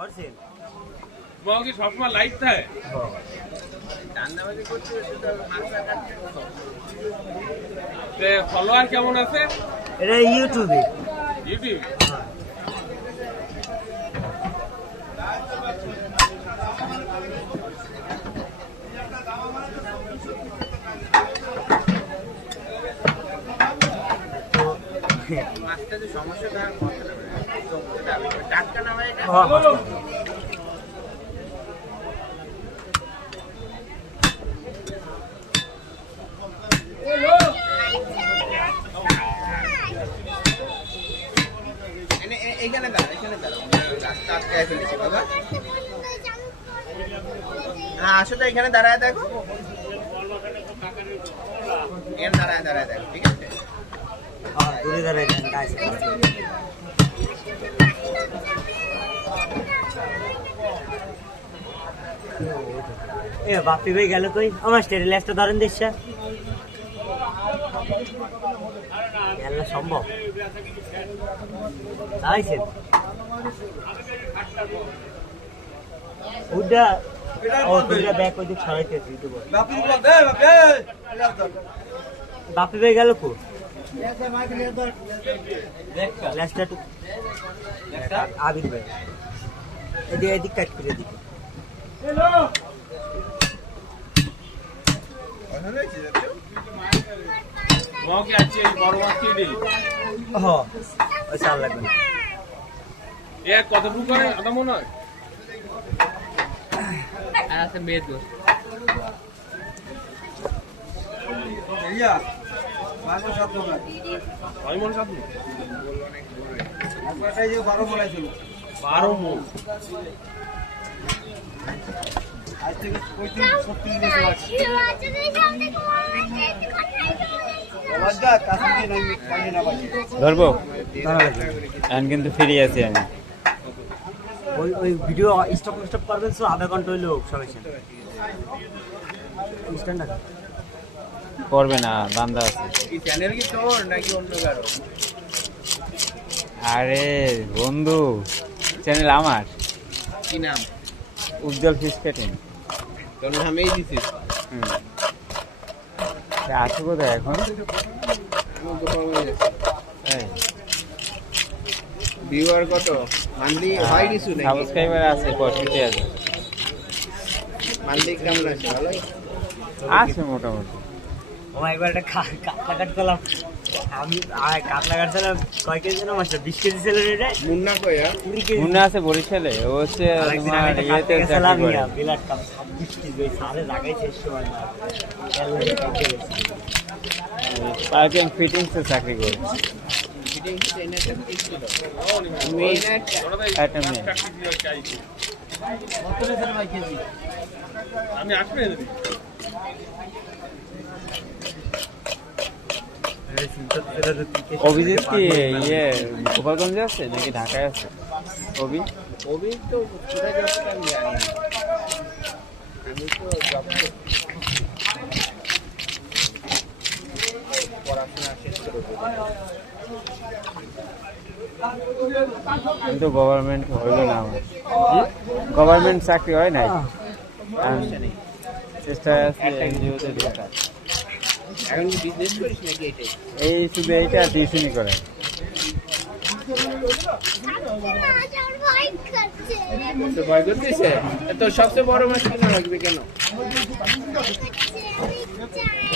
তোমার কি সবসময় লাইট থাকে? ফলোয়ার কেমন আছে? এটা ইউটিউবে। ইউটিউব এখানে দাঁড়া, রাস্তা আটকায় ফেলেছি বাবা। হ্যাঁ আসো তো, এখানে দাঁড়ায় দেখো, এখানে দাঁড়ায় দেখো, ঠিক আছে? বাপি ভাই গেল কই? আমার স্টেডি লাইফটা ধরেন দেখছে সম্ভব চাইছেন ওটা ব্যাগ ওই দিক সরাইতেছি। বাপি ভাই গেল কো? আবির ভাই এদিক কাট করে দিকে। কত ফুট করে আদা মনে হয়? মেয়ে তো ধরবো কিন্তু ফিরে আছি আমি। ওই ভিডিও স্টপ করবেন তো আধা ঘন্টা হইলো সবাই করবে না, বান্দা আছে। চ্যানেল কি তোর নাকি অন্য কারো? আরে বন্ধু, চ্যানেল আমার। কি নাম? উজ্জ্বল ফিশ কাটিং। তোর নামেই দিছিস? আছো কোথায় এখন? ভিউয়ার কত? মান্থলি হয় কিছু নাকি? সাবস্ক্রাইবার আছে 65,000। মান্থলি কেমন আছে? ভালোই আছে মোটামুটি। একবার একটা কাতলা কাটছিলাম আমি, কাতলা কাটছিলাম কয় কেজি ছিল মাছটা? 20 কেজি ছিল রে। মুন্না কই? মুন্না আছে বরিশালে, ও হচ্ছে তোমার ইয়েতে চাকরি করে। বিলাট কাপ 26 কেজি ওই সারে জায়গায় শেষ সময় না পার্ক এন্ড ফিটিংস এ চাকরি করে। আমি আসবে অভিজিৎ কি ইয়ে গোপালগঞ্জে আছে নাকি ঢাকায় আছে? অভি তো কোথায় যাচ্ছে আমি জানি না। আমি তো পড়াশোনা শেষ করে কিন্তু গভর্নমেন্ট হইলো না আমার। গভর্নমেন্ট চাকরি হয় নাই, চেষ্টা আছে এনজিওতে ঢোকার। এখন কি বিজনেস করিস নাকি? এটাই এই শুধু এইটা টিউশনই করে। তো ভয় করতেছে? তো সবচেয়ে বড় মাছ কিনা লাগবে কেন?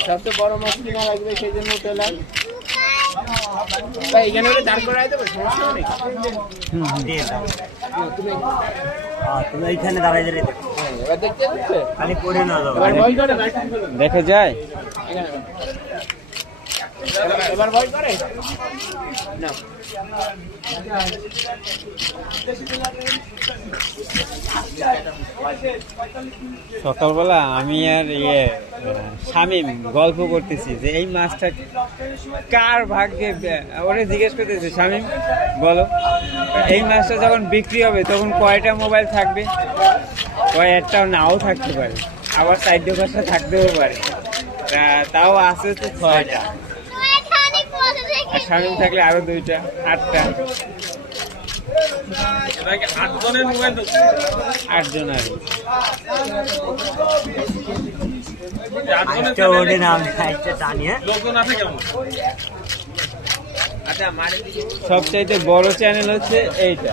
সবচেয়ে বড় মাছ কিনা লাগবে সেই জন্য পেলাম। ভাই এখানে বলে দাঁড় করাই দেবো, সমস্যা নেই। তুমি এইখানে দাঁড়াই দাঁড়াই এবার দেখতে যাচ্ছে খালি পড়ে না দেখে যায়। এবার ভয় করে না। সকালবেলা আমি আর শামীম গল্প করতেছি যে এই মাছটা কার ভাগ্যে, ওরে জিজ্ঞেস করতেছে শামীম বলো এই মাছটা যখন বিক্রি হবে তখন কয়টা মোবাইল থাকবে? কয়েকটাও নাও থাকতে পারে, আবার সাইড পাশে থাকতেও পারে, তাও আছে তো 6টা, আর শামীম থাকলে আরো 2টা, 8টা। এটা কি 8 জনের মোবাইল তো? 8 জন আর কি। 8 জনের আজকে ওঠে না আমি আজকে টানি হ্যাঁ লোকজন আছে কেমন? আচ্ছা মারে দিকে সবচাইতে বড় চ্যানেল হচ্ছে এইটা।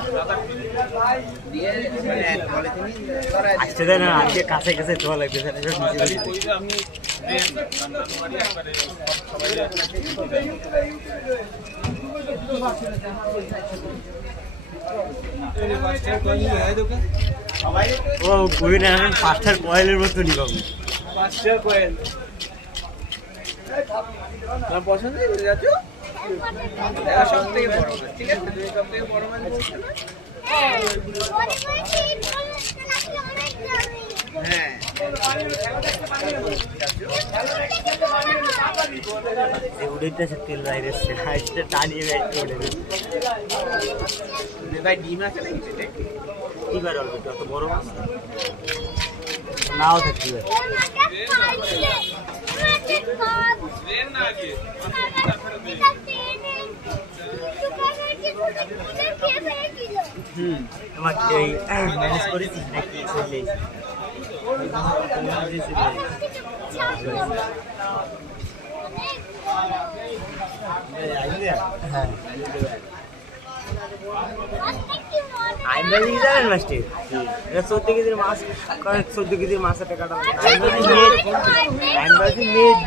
দিয়ে মানে বলে তিনি ধরে আজকে দেন আজকে কাছে কাছে তোলা লাগবে স্যার এটা নিচে ওই দিতে। যে আপনি দেন নানু বাড়ি একবারে সবাই ও কই না এখন 5টার কয়েলের মতো নিব আমি। 5টা কয়েল তোমার পছন্দ হয়েছে যাচ্ছ এটা সব থেকে বড় মাছ ঠিক আছে তুমি সব থেকে বড় মাছ বলছো না হ্যাঁ এই উড়েতে সে তেল বাইরে এসছে আজকে টানিয়ে গাইতে উড়ে ভাই ডিম আছে নাকি সেটা এবার অল্প যত বড় মাছ নাও থাকতে পারে দেন না আগে তোমার এই ম্যানেজ করেছিস নাকি চলে হ্যাঁ আইনবাজি জানেন মাস্টার এটা 14 কেজির মাছ 14 কেজির মাছের টাকাটা আইনবাজি মেদ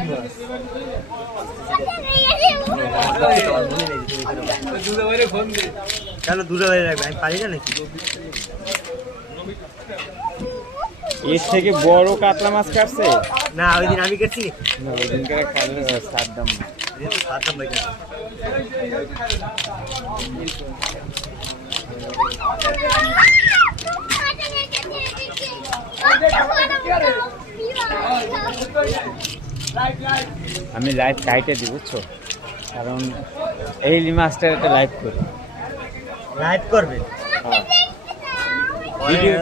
কেন দূরে বাইরে রাখবে আমি পারি না নাকি এর থেকে বড় কাতলা মাছ কাটছে না ওই দিন আমি কেছি না, ওই দিনকার খালে সাদ্দাম সাতটা বাইক আমি লাইভ কাইটে দিই বুঝছো, কারণ এই মাছটার একটা লাইভ করি। লাইভ করবে ভিডিও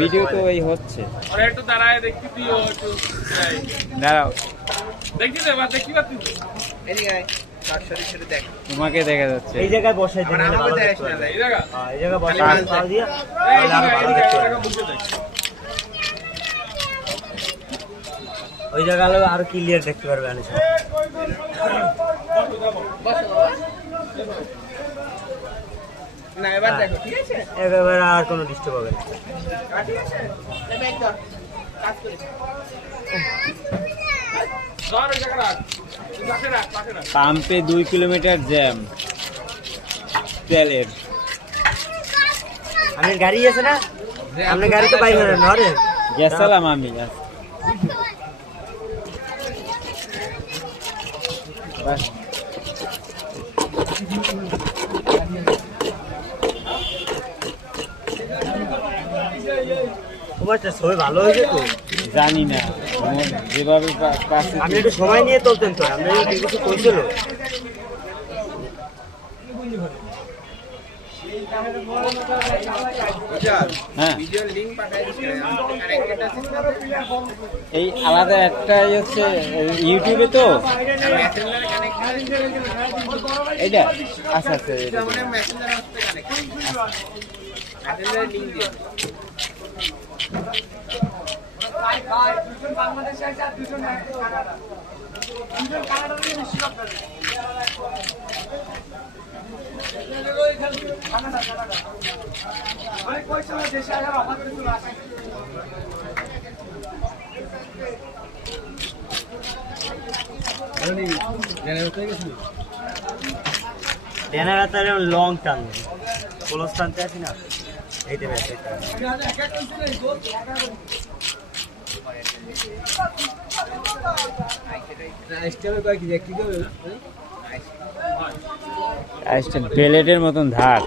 ভিডিও তো এই হচ্ছে। ওরা একটু দাঁড়ায় দেখি দিও একটু দাঁড়াও, দেখি তো এবার দেখি পাচ্ছি এদিকে আয় সরাসরি সেটা দেখ তোমাকে দেখা যাচ্ছে। এই জায়গায় বসাই মানে দিন আমাকে ভালো দেখ দেখতে না পারবে। এই জায়গা হ্যাঁ, এই জায়গায় বসাই খালি দিন, মাছ পাও দিয়া এই তাহলে আরো ভালো দেখতে পারবে। বুঝতে দেখ ওই জায়গা হলে আরো ক্লিয়ার দেখতে পারবে অনেক সময়। না এবার দেখো ঠিক আছে একেবারে আর কোনো ডিস্টার্ব হবে না ঠিক আছে তবে একদম কাজ করি ধর এই জায়গা রাখ তুই পাশে রাখ পাশে রাখ পাম্পে 2 কিলোমিটার জ্যাম তেলের। আপনার গাড়ি আছে না আপনার গাড়ি তো বাইরে না রে গেছিলাম আমি বাস। তোমারটা ছবি ভালো হয়েছে তো জানি না যেভাবে পাচ্ছে আপনি একটু সময় নিয়ে তুলতেন তো আপনি কিছু কইছিল হ্যাঁ, ভিডিও লিংক পাঠাই দিছি আমাদের কানেক্টেড আছে এই আলাদা একটা হচ্ছে ইউটিউবে তো মেসেঞ্জারে কানেক্টেড এইটা আচ্ছা আচ্ছা এটা এটা। মানে মেসেঞ্জার হচ্ছে কানেক্টেড মেসেঞ্জারে লিংক দিয়ে ড্যানারা তার লং টার্ম ক্লোজ টানতে আছি না এইটা ব্যাস আচ্ছা, বেলেটের মতন ধার।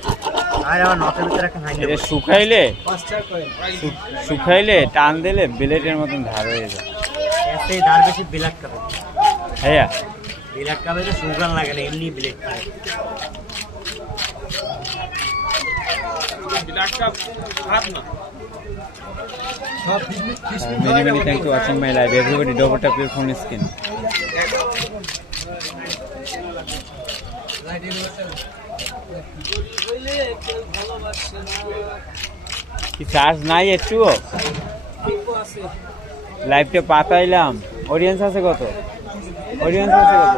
আর আমার নটের ভিতরে একটা ভাঙে এটা শুকাইলে টান দিলে বেলেটের মতন ধার হয়ে যায়। এতে দার বেশি ব্ল্যাক কাবে হ্যাঁ, ব্ল্যাক কাবে তো সুগান লাগে না এমনি ব্ল্যাক কাবে বিলাকটা হাত না many many thanks for watching my live. Everybody double tap your phone screen. কি চার্জ নাই একটুও? লাইভটা পাতাইলাম। অডিয়েন্স আছে কত? অডিয়েন্স আছে কত?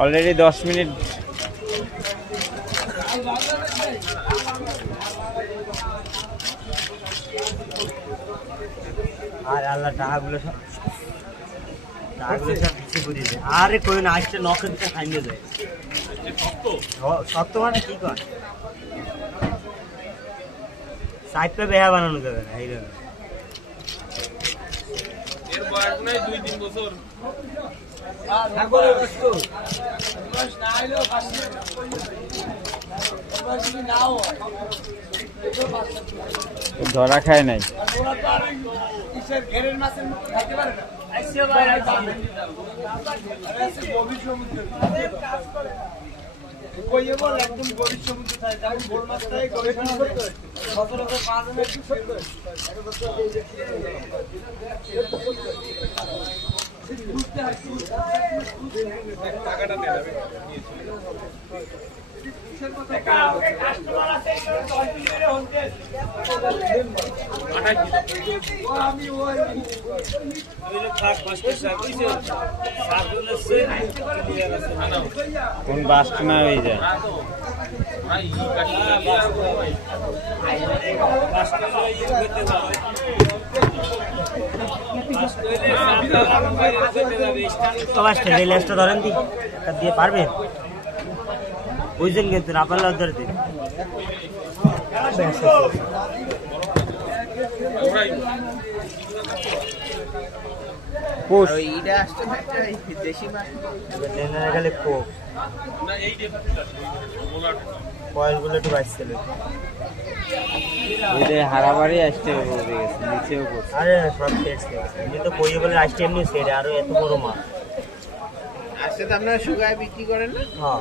Already 10 minute. আর আল্লাহ টাকাগুলো সব পিছিয়ে করে দেয়। আরে কই না আসছে নখের দিকে খাইয়ে যায়। সত্য মানে কি কর সাইডটা বেহা বানানো যাবে না এই জন্য। এর বয়স নাই 2-3 বছর। ধরা খায় নাই। একদম গভীর সমুদ্র থাকে, যেমন গোল মাছ থাকে গভীর সমুদ্রে সচরাচর 5 জনের একটু টাকাটা দিয়ে যাবে। কোন বাসটা না হয়ে যায়। লেসটা ধরেন দি একটা দিয়ে পারবেন বুঝছেন কিন্তু না পারলে ধরে দিন। গেলে কোক কয়েলগুলো একটু বাঁচছিল। হারাবাড়ি আসতে গেছে নিচেও পড়ছে। আরে সব শেষ এমনি তো বইয়ে বলে আসছে এমনি সেরে আরো এত বড় মাছ আজকে তো আপনারা শুকায় বিক্রি করেন না? হ্যাঁ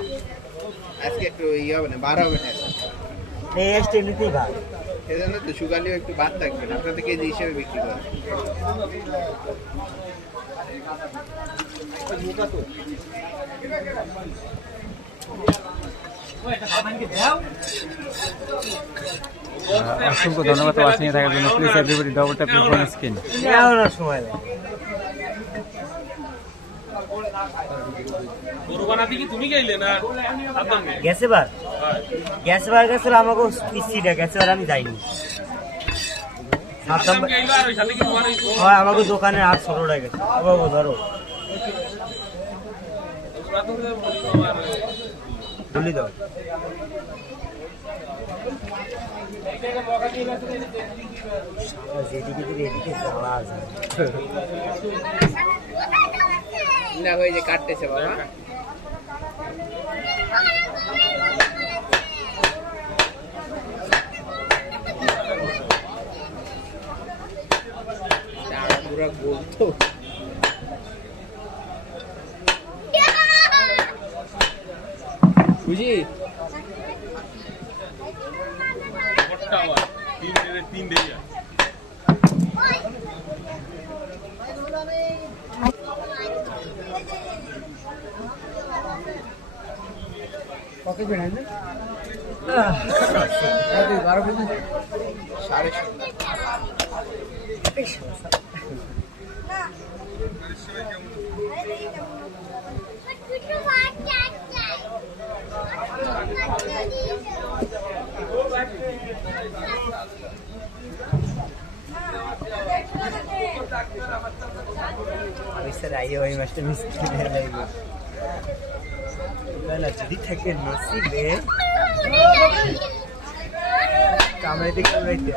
আজকে একটু ইয়ে হবে না, বার হবে না, এই আসছে এমনিতেই ভালো। সেজন্য তো শুকালেও একটু বাদ থাকবে না, আপনাদের কেজি হিসেবে বিক্রি করেন। অসংখ্য ধন্যবাদ ওয়াচিং এ থাকার জন্য। Please everybody double tap on screen. সময় নেই তুমি গেলে না গেছে বার গেছিল আমাকে কিস্তিটা গেছে বার আমি যাইনি। হয় আমাকে দোকানে 8-16 টাকা গেছে বাবু ধরো বলি দাও। যেদিকে দিলে এদিকে জ্বালা আছে না হয়ে যে কাটতেছে বাবা। পুরা গোল তো বুঝি তিন দিন কত বেড়ায় না 12 কেজি 7.5 যদি থাকে নসিবে কামড়াইতে কামড়াইতে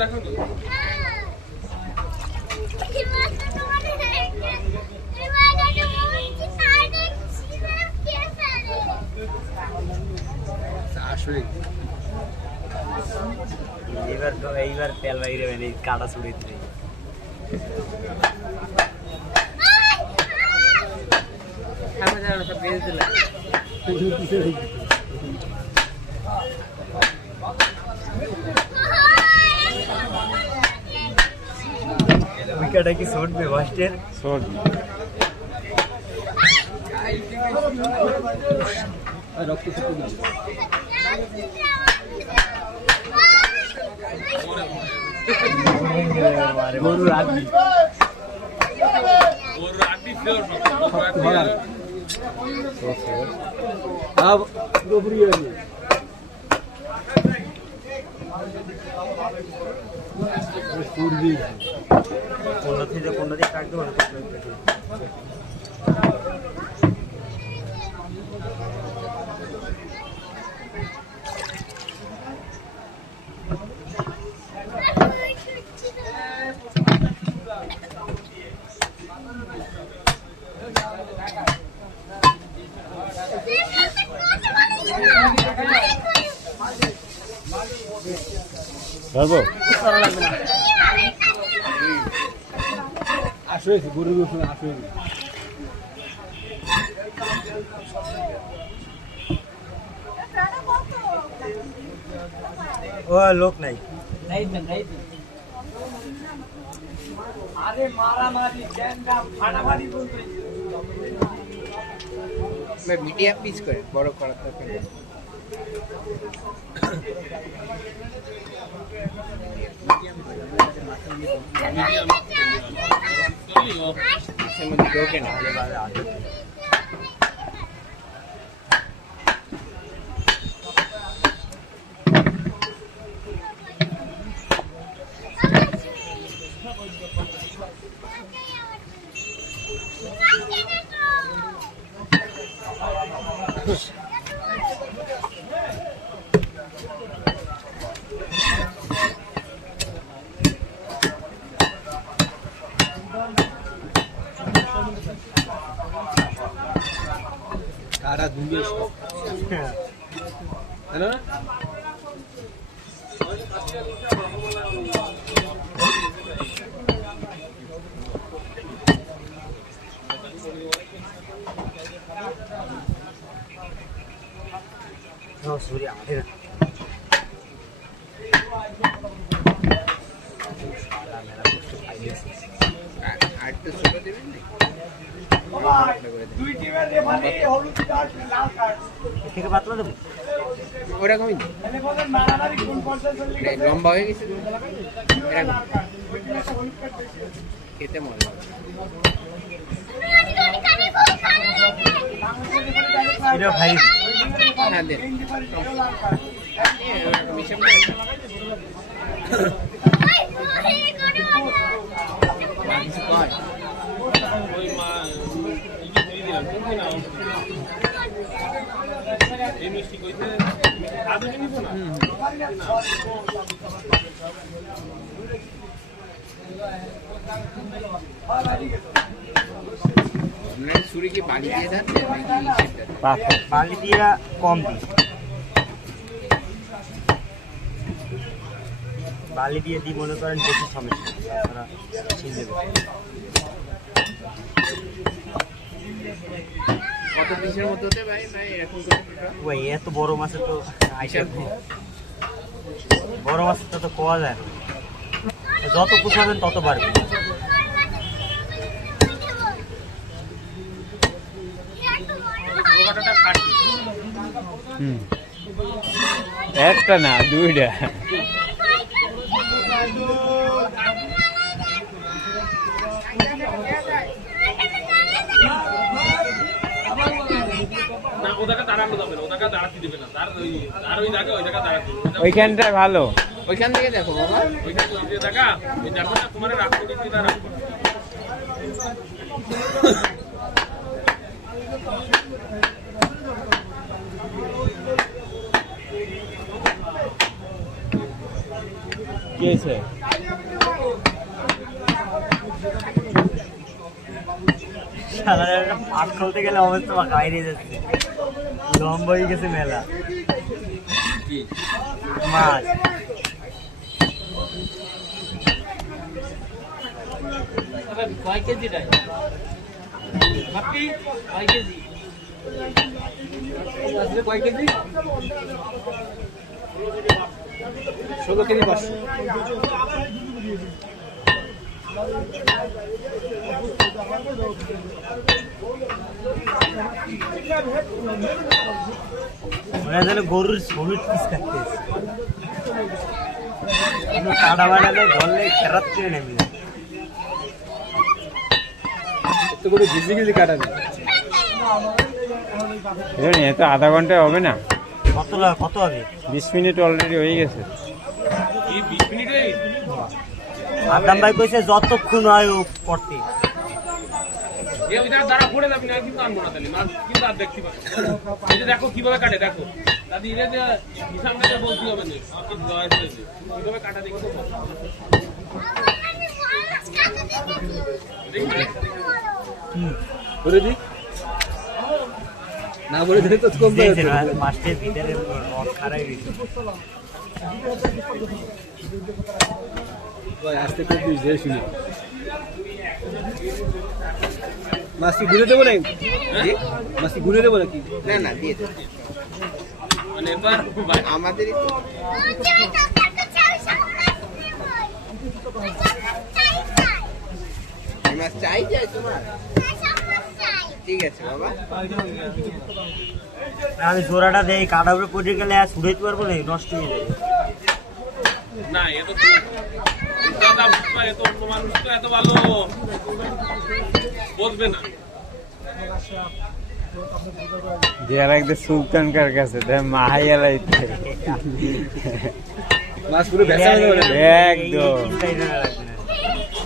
দেখো তো আসলে বাইরে মানে কাটা ছুড়ে দিই সব বেঁচে দিলাম উইকেটটা কি ছুটবে ফার্স্টের শোট গরু রাখবি ওর রাখবি ফিওর কোনটা থেকে কোনটা দিয়ে কাটতে পারে ধরবো ও লোক নাই মিডিয়াম পিস করে বড় করার দরকার নেই। মাছের মধ্যে ঢোকে না কারা দুলিয়ে হ্যালো সরি আমাদের আটটা ছোট দেবেন থেকে পাতলা দেবো ওরকমই লম্বা হয়ে গেছে এরকম খেতে মজা এটা ভাই হ্যাঁ দেন মিশন ওই মা দিয়ে দিলাম তুমি না এই মিষ্টি কইতে আদৌ নিব না আপনার ছুরি কি বালি দিয়ে যাচ্ছে নাকি বালি দিয়ে কম দিই বালি দিয়ে দিই মনে করেন বেশি সমস্যা তাছাড়া ছিঁড়ে দেবে কত পিসের মতো হতে ভাই ভাই এরকম করে ওই এত বড় মাছের তো আইসা বড় মাছটা তো কোয়া যায় না যত কুচাবেন তত বাড়বে পোকাটা ফাটি একটা না দুইটা না ওটাকে দাঁড়ানো যাবে না ওটাকে দাঁড়াতে দেবে না তার ওই জায়গা ওই জায়গা দাঁড়াতে ওইখানটায় ভালো ওইখান থেকে দেখো বাবা ওইখানে ওই যে জায়গা ওই জায়গাটা তোমার রাখতে দিতে না রাখবো কি হয়েছে পাট খুলতে গেলে অবস্থা বাইরে যাচ্ছে লম্বা হয়ে গেছে মেলা কি মাছ কয় কেজি রাই বাকি কয় কেজি আসলে কয় কেজি 16 কেজি 500 মনে হয় গরুর সমিট পিস কাটতেছে কাটা বাড়ালে ধরলে ফেরাত করে নেবে তো করে ভিজি ভিজি কাটা নেই এত আধা ঘন্টায় হবে না? কত হবে? 20 মিনিট অলরেডি হয়ে গেছে। এই 20 মিনিটে আদাম ভাই কইছে যতক্ষণ হয় ও করতে এই ওইটা দ্বারা পড়ে যাবি না কিন্তু আনবো না তাহলে মাছ কিন্তু আর দেখতে পাচ্ছি এই যে দেখো কিভাবে কাটে দেখো দাদি এর যে হিসাবটা বলতে হবে না আপনি দয়া করে কিভাবে কাটা দেখো করে দি না বলে দিলে তো কম দেখছে না মাস্টার ভিতরে রড খারাই গেছে ভাই আস্তে করে দিস যে শুনি মাছি ঘুরে দেবো নাকি মাছি ঘুরে দেবো নাকি না না দিয়ে দে মানে এবার আমাদেরই তো এই মাছ চাই যায় তোমার ঠিক আছে বাবা আমি জোড়াটা দেই কাটা উপরে পড়ে গেলে আর ছুড়াইতে পারবো না নষ্ট হয়ে যাবে না এত দাদা এত মানুষ তো এত ভালো বুঝবে না যারা একদম সুলতানকার কাছে মাহাইয়ালা ইচ্ছে মাছ পুরো ভেসা হয়ে যাবে একদম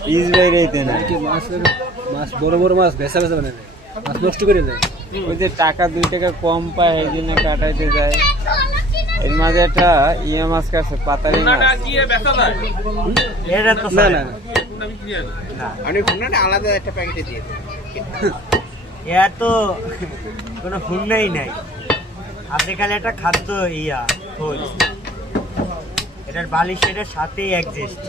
পিস বাইরেইতে না। মাছ বড় বড় মাছ ভেসা ভেসা বানাবে মাছ নষ্ট করে দেয় ওই যে টাকা 2 টাকা কম পায় এই জন্য কাটাইতে যায়। এর মাঝে একটা ইয়া মাছ কাছে পাতারি মাছ নাটা কি ব্যথা দেয় এটা তো না না আমি কি জানি আমি ফোনটা আলাদা একটা প্যাকেটে দিয়ে দেবো এর তো কোনো হুন্নাই নাই আপনি খালি একটা খাদ্য ইয়া খোঁজ এটার বালিশ এটার সাথেই অ্যাডজাস্ট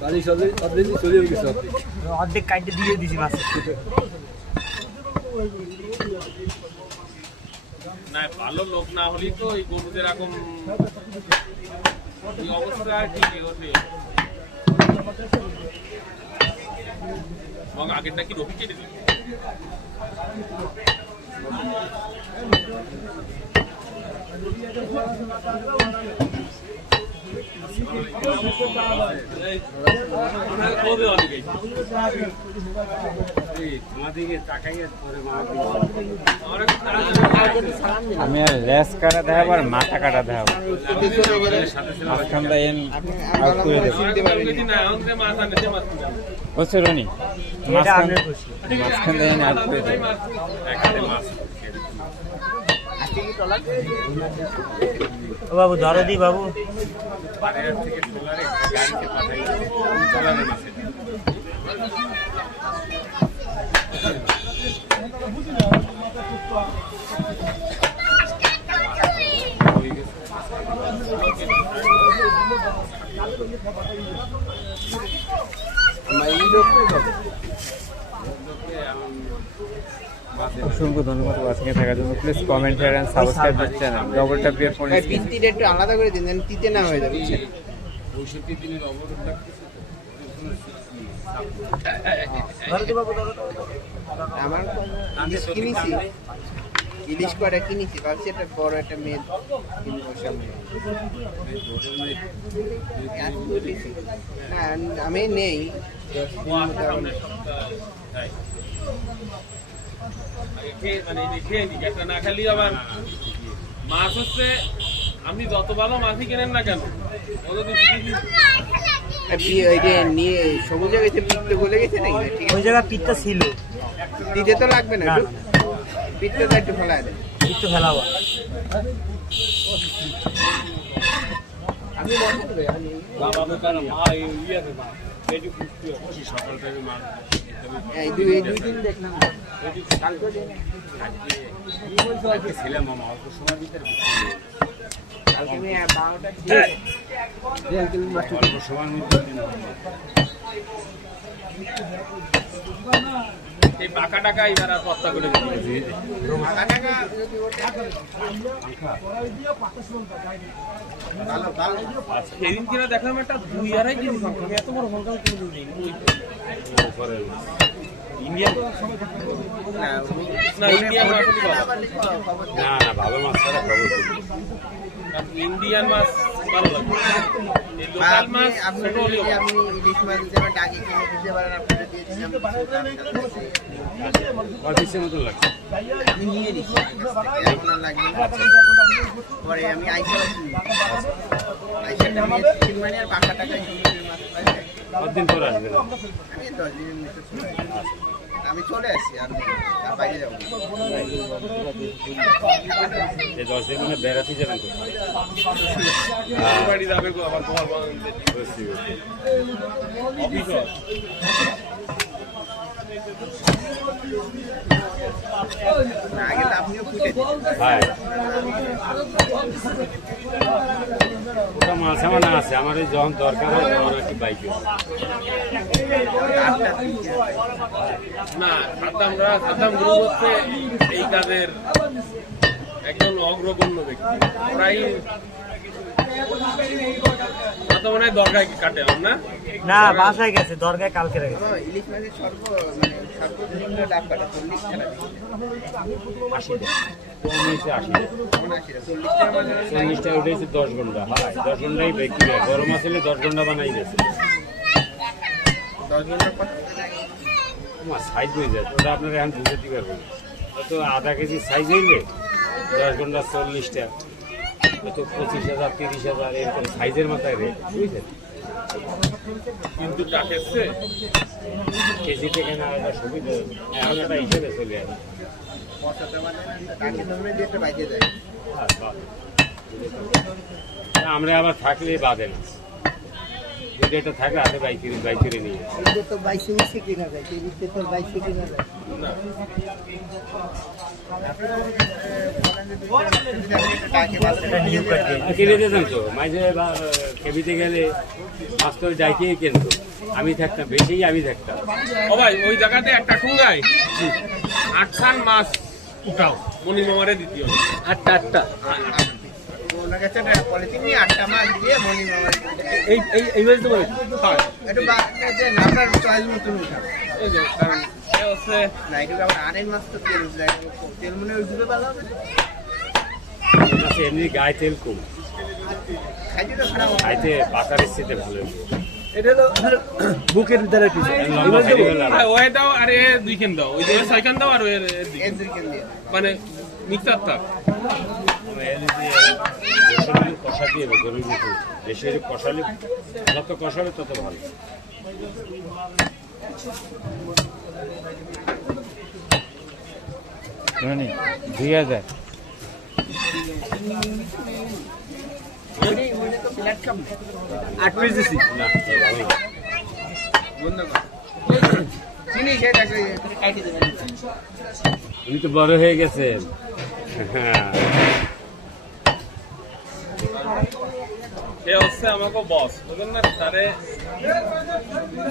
বালি সবে অর্ধেক চলে গেছে অর্ধেক কাটে দিয়ে দিছি মাছের না ভালো লোক না হলেই তো এই গরুদের এরকম এই অবস্থা কি হতে আগেরটা কি রবি কেটে দিল আমি আর লেস কাটা দেখাবো আর মাথা কাটা দেখাবো মাঝখানটা এন আউট করে দেবো বুঝছো রনি এটা আপনার খুশি মাঝখানটা এন আউট করে দেবো ও বাবু ধরো দি বাবু অসংখ্য ধন্যবাদ ওয়াচিংয়ে থাকার জন্য। Please comment share and subscribe the channel. Double tap your phone screen. পিত্তিটা একটু আলাদা করে দিন যেন তিতে না হয়ে যাবে বুঝছেন? ধরো দি বাবু ধরো আমার ইলিশ কিনেছি ইলিশ কটা কিনেছি ভাবছি একটা বড় একটা মেয়ে কিনবো সামনে এত ইলিশ না আমি নেই 10 দিনের মতো আমি- মানে খেয়ে নি একটা না খালি আবার মাছ হচ্ছে আপনি যত ভালো মাছই কেনেন না কেন ওদের তো আর ওই যে নিয়ে সবুজ গেছে পিত্ত গলে গেছে নাকি না ঠিক ওই জায়গা পিত্তা ছিল আছে দিতে তো লাগবে না না, একটু পিত্তটা একটু ফেলা দেয় পিত্ত ফেলাবো এই দুই দিন দেখলাম কালকে আমি 12টা খেয়ে অল্প সময়ের মধ্যে এই পাকা টাকা এবার আর কর্তা করে দিয়েছি টাকা টাকা যদি ওটা ভালো ভালো সেদিন কিনা দেখলাম একটা 2.5 কেজি সংখ্যা আমি এত বড় সংখ্যা কিনে দিই ইন্ডিয়ান না ইন্ডিয়ান মাছ না না ভালো মাছ ছাড়া খবর ইন্ডিয়ান মাছ ভালো লাগে এই লোকাল মাছ আপনি ছোট হলেও আপনি ইলিশ মাছ যেমন ডাকি কিনে দিতে পারেন আপনাদের দিয়ে দিলাম অফিসের মতো লাগছে আমি নিয়ে নিচ্ছি এখন আর লাগবে না পরে আমি আইসাটা মানে আর পাকা টাকায় সমুদ্রের মাছ পাই যায়। কতদিন পর আসবে না আমি 10 দিনের মধ্যে চলে আসি। আমি চলে আসি আর বাইরে যাবো এই 10 দিন মানে বেড়াতে যাবেন বাড়ি যাবে গো আবার তোমার অফিস আগে তো আপনিও ফুটে হ্যাঁ ওটা মাছ আমার না আছে আমার এই যখন দরকার হয় তখন আর কি বাইকে না সাদ্দাম গ্রুপ হচ্ছে এই কাজের একজন অগ্রগণ্য ব্যক্তি প্রায় তো মনে হয় দরগায় কাটে না না বাসায় গেছে দরগায় কালকে রেখে ইলিশ মাছের সর্বনিম্ন লাভ কাটা 40 টাকা 80 কমেছে 80 40 টাকা মানে 40টা উঠেছে 10 ঘন্টা হয় 10 ঘন্টাই বিক্রি হয় গরম মাছ হলে 10 ঘন্টা বানাই গেছে 10 ঘন্টা পর আমার সাইজ হয়ে যায় ওটা আপনারা এখন বুঝতে পারবেন তো আধা কেজি সাইজ হইলে 10 ঘন্টা 40টা তো 25,000 30,000 এরকম সাইজের মাথায় রেট বুঝছেন কিন্তু টাকেছে কেজি থেকে না এটা সুবিধা এখন একটা হিসেবে চলে আসে পচাতে মানে টাকা ধরে দিয়ে একটা বাইকে যায় আমরা আবার থাকলে বাদে না যদি এটা থাকে হাতে বাইকের নিয়ে এটা তো 22 নিচে কিনা যায় কেজিতে তো 22 কিনা যায় না এটা নিউ কাট কিনে দিতাম তো মাঝে বা কেবিতে গেলে মাছ তো ডাইকেই কিনতো আমি থাকতাম বেশি আমি থাকতাম ও ভাই ওই জায়গাতে একটা ঠুঙ্গায় 8খান মাছ উঠাও মনি মামারে দ্বিতীয় 8টা ওনার কাছে একটা পলিথিন নিয়ে 8টা মাছ দিয়ে মনি মামা এই মাছ তো বলে হয় একটু যে নাম্বার চয়েস মতন উঠা এই যে কারণ এ হচ্ছে না একটু আবার আরেক মাছ তো তেল যায় তেল মনে হয় উঠবে ভালো হবে মাছে এমনি গায়ে তেল কম খাইতে তো খারাপ হবে খাইতে পাকারের চেয়ে ভালো এটা তো বুকের দ্বারা পিছে লম্বা ফেরিওয়ালা ওয়ে দাও আর এ 2 খান দাও ওই যে 6 খান দাও আর এর 2 এর দিকে দিয়ে মানে মিক্সার থাক কষা দিয়ে গরুর মতো বেশি কষালে যত কষাবে তত ভালো মানে 2000 মনে তো ফ্ল্যাট কাম 8 পিস দিছি না এ ভালো না। বন্ধ কর চিনি সেটা কাটি দেবেন উনি তো বড় হয়ে গেছেন হ্যাঁ সে হচ্ছে আমাকে বস বুঝলেন না তারে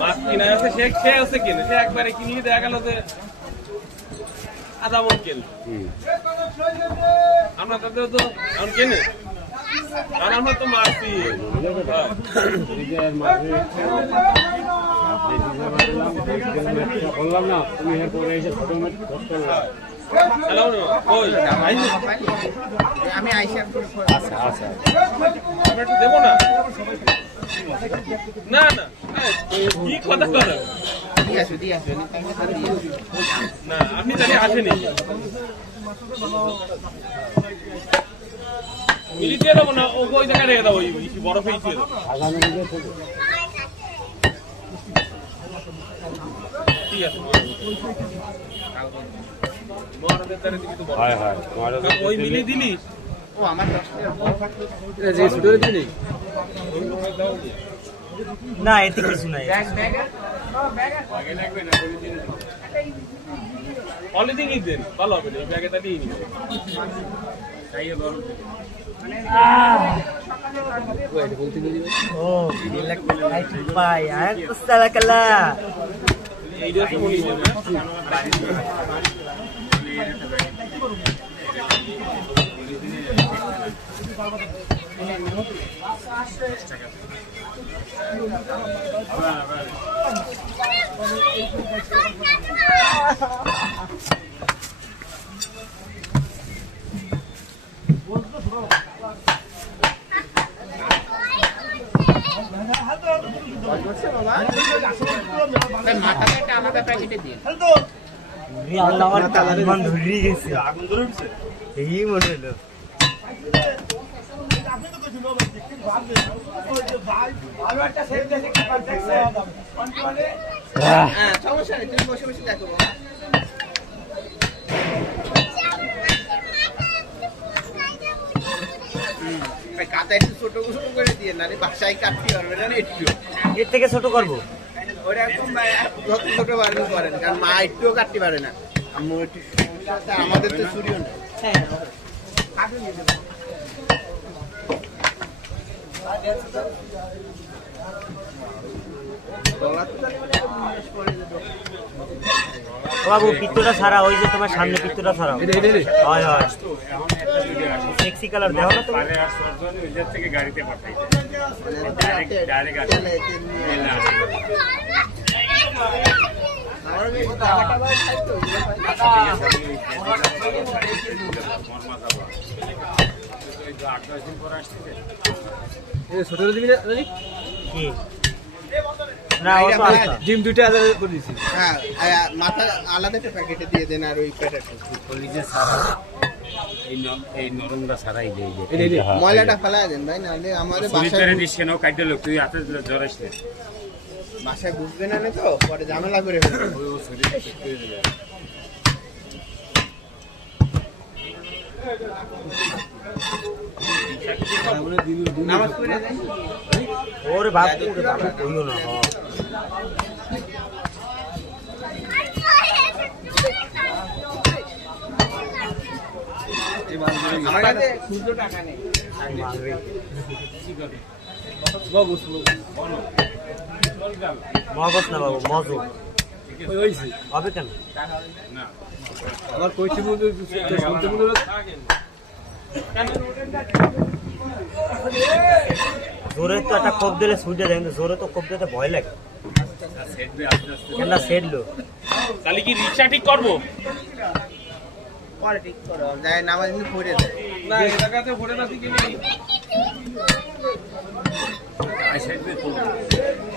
মাছ কিনা আছে সে হচ্ছে কিনে সে একবারে কিনিয়ে দেখা গেল যে আধা মন কিনে হুম। আমরা তাদের তো এখন কেনে আর আমরা তো মাছই হয়। ফ্রিজের মাঝে বললাম না তুমি পরে এসে ছোট মাছ করলাম হ্যালো ওই আমি আইসা আচ্ছা আচ্ছা আমরা একটু দেবো না না না কি কথা করে দিয়ে আসো না আপনি তাহলে আসেনি মিলি দিয়ে দেবো না ও ওই জায়গায় রেখে দেবো ওই বরফ দিয়ে দেবো আগামী দিকে থেকে ঠিক আছে মহারাজের দ্বারা দিবি তো বরফ হয় হয় মহারাজ ওই মিলি দিলি ও আমার 10 টাকা এটা যে ছোট দিলি না এতে কিছু নাই পলিথিনই দেন ভালো হবে না এই ব্যাগে তাহলেই নিবে ও ভাই ভাই আর তো সালা কালা এইটা তো মনে হয় মাথাটা একটা আলাদা প্যাকেটে দিয়ে আল্লাহ আমার কালমান ধরে গেছে এই মনে হলো হ্যাঁ সমস্যা নেই তুমি বসে বসে দেখো বাবা। ভাই কাটা একটু ছোট ছোট করে দিয়ে না রে বাসায় কাটতে পারবে না একটু এর থেকে ছোট করবো ওরা একদম যত ছোট পারেন করেন কারণ মা একটুও কাটতে পারে না আম্মু একটু সমস্যা আছে, আমাদের তো চুরিও না বাবু পিত্তটা ছাড়া ওই যে তোমার সামনে পিত্তটা ছাড়াও হয় হয় সেক্সি কালার দেখো না তুমি কি না ও তো আলাদা ডিম দুটো আলাদা করে দিছি হ্যাঁ মাথা আলাদা একটা প্যাকেটে দিয়ে দেন আর ওই প্যাকেটটা এই নরমটা ছাড়াই ময়লাটা ফেলা দেন ভাই নাহলে আমাদের বাসায় বুঝবে না তো পরে ঝামেলা করে ফেলবে নামাজ পড়ে দেন ওরে বাবু ওরে বাবু কইও না আমার কাছে খুচরো টাকা নেই মগজ না বাবু মজু হবে কেন আমার কইছি বন্ধু শুনতে বন্ধু জোরে তো একটা কোপ দিলে ছুটে যায় কিন্তু জোরে তো কোপ দিতে ভয় লাগে কেন সেটলো তাহলে কি রিক্সা ঠিক করবো পরে ঠিক করো যায় নামাজ এমনি পড়ে দেয় না এলাকাতে ভরে না ঠিক নেই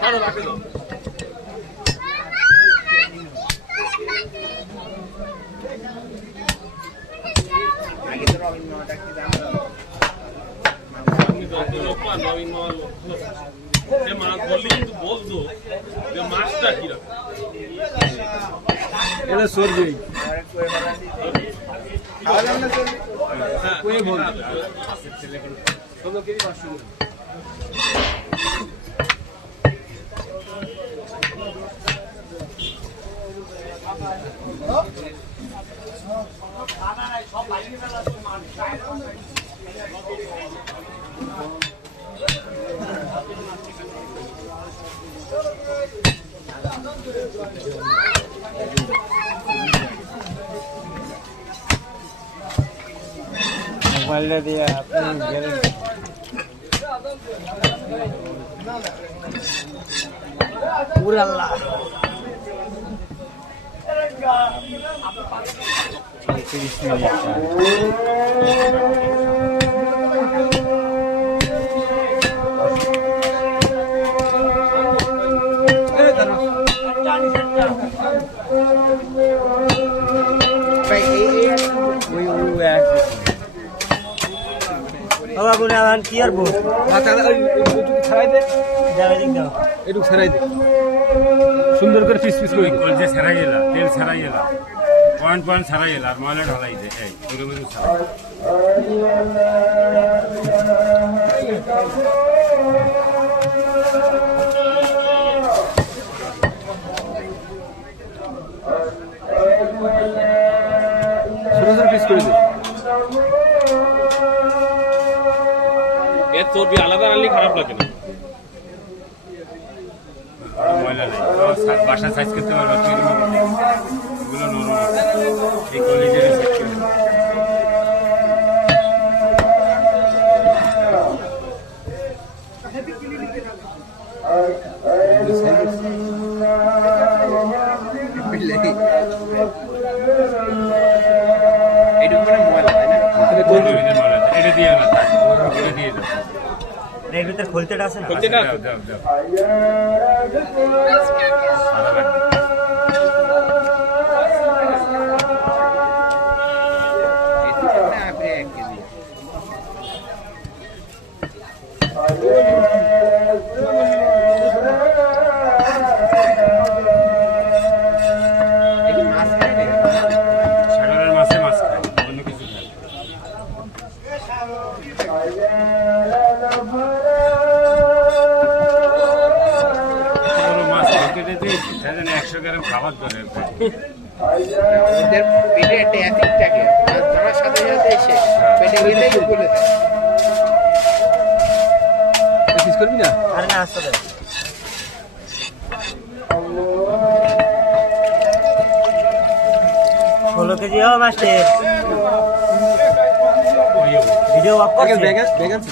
আরো রাখে দাও আগে তো রবিন মামাটা কি দাম নবীন সে মাছ বললি কিন্তু বলতো যে মাছটা কিরকম এটা সরবে খাওয়ালাম না সরবে কয়ে বল মোবাইলটা দিয়ে আপনি গেলেন ওরে আল্লাহ 30 মিনিট বাবু না কি আর বল ছাড়াই দে যাবে দিক দাও একটু ছাড়াই দে সুন্দর করে পিস পিস করে কলজে ছাড়াই এলা তেল ছাড়াই এলা পয়েন্ট পয়েন্ট ছাড়াই এলা আর ময়লা ঢালাই দে এই পুরো পুরো ছাড়াই ছোট ছোট পিস করে দে চর্বি আলাদা আনলে খারাপ লাগে না। ময়লা নেই বাসা সাইজ করতে পারবো এগুলো নরম এই কলেজের বুঝলে? এটা মানে ময়লা তাই না? এটা দিয়ে না থাক এটা দিয়ে দাও এর ভিতরে খোলতেটা আছে না? খোলতেটা দাও দাও দাও ভালো লাগবে এটা মানে আপনি 1 কেজি। এটা মাছ খায় নাকি? সাগরের মাছে মাছ খায় অন্য কিছু খায় বড় মাছ কেটে দিয়েছি তাই জন্য 100 গ্রাম খাবার ধরে ওদের পেটে একটা অ্যাসিড থাকে, মাছ ধরার সাথে সাথে এসে পেটে গেলেই গলে যায়। পিস করবি না? আরে না আসতে দাও। 16 কেজি হবে মাস্টার। ভিডিও অফ করছে। ব্যাগ আছে?